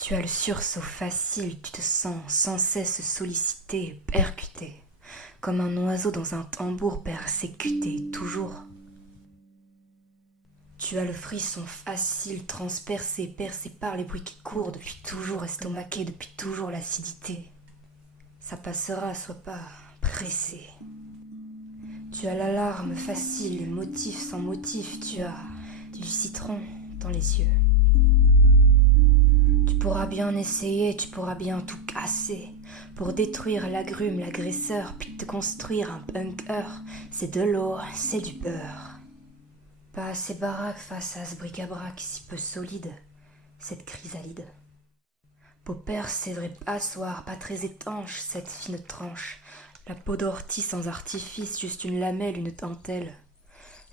Tu as le sursaut facile, tu te sens sans cesse sollicité, percuté, comme un oiseau dans un tambour persécuté, toujours. Tu as le frisson facile, transpercé, percé par les bruits qui courent depuis toujours, estomaqué depuis toujours l'acidité. Ça passera, sois pas pressé. Tu as l'alarme facile, motif sans motif, tu as du citron dans les yeux. Tu pourras bien essayer, tu pourras bien tout casser pour détruire l'agrume, l'agresseur, puis te construire un bunker. C'est de l'eau, c'est du beurre. Pas assez baraque face à ce bric-à-brac si peu solide, cette chrysalide. Pauper, c'est vrai passoire, pas très étanche, cette fine tranche. La peau d'ortie sans artifice, juste une lamelle, une dentelle.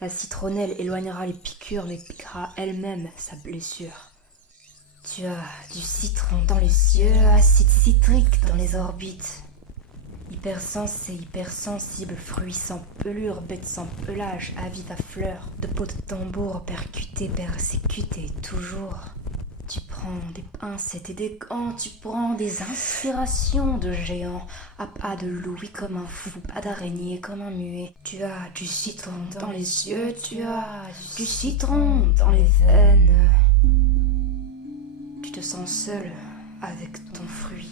La citronnelle éloignera les piqûres, mais piquera elle-même sa blessure. Tu as du citron dans les yeux, acide citrique dans les orbites. Hypersensé, hypersensible, fruit sans pelure, bête sans pelage, avide à fleurs, de peau de tambour, percuté, persécuté, toujours. Tu prends des pincettes et des gants, tu prends des inspirations de géants, à pas de louis comme un fou, pas d'araignée comme un muet. Tu as du citron dans les yeux, tu as du citron dans les veines. Tu te sens seul avec ton fruit.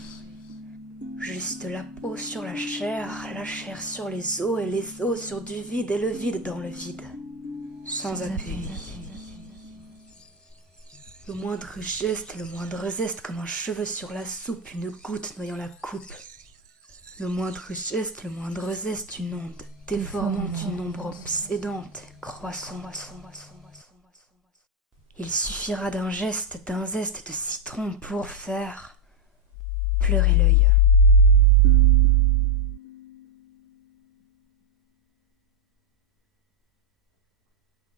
Juste la peau sur la chair sur les os et les os sur du vide et le vide dans le vide. Sans appui. Le moindre geste, le moindre zeste comme un cheveu sur la soupe, une goutte noyant la coupe. Le moindre geste, le moindre zeste, une onde déformante, une ombre obsédante, croissant. Il suffira d'un geste, d'un zeste de citron pour faire pleurer l'œil.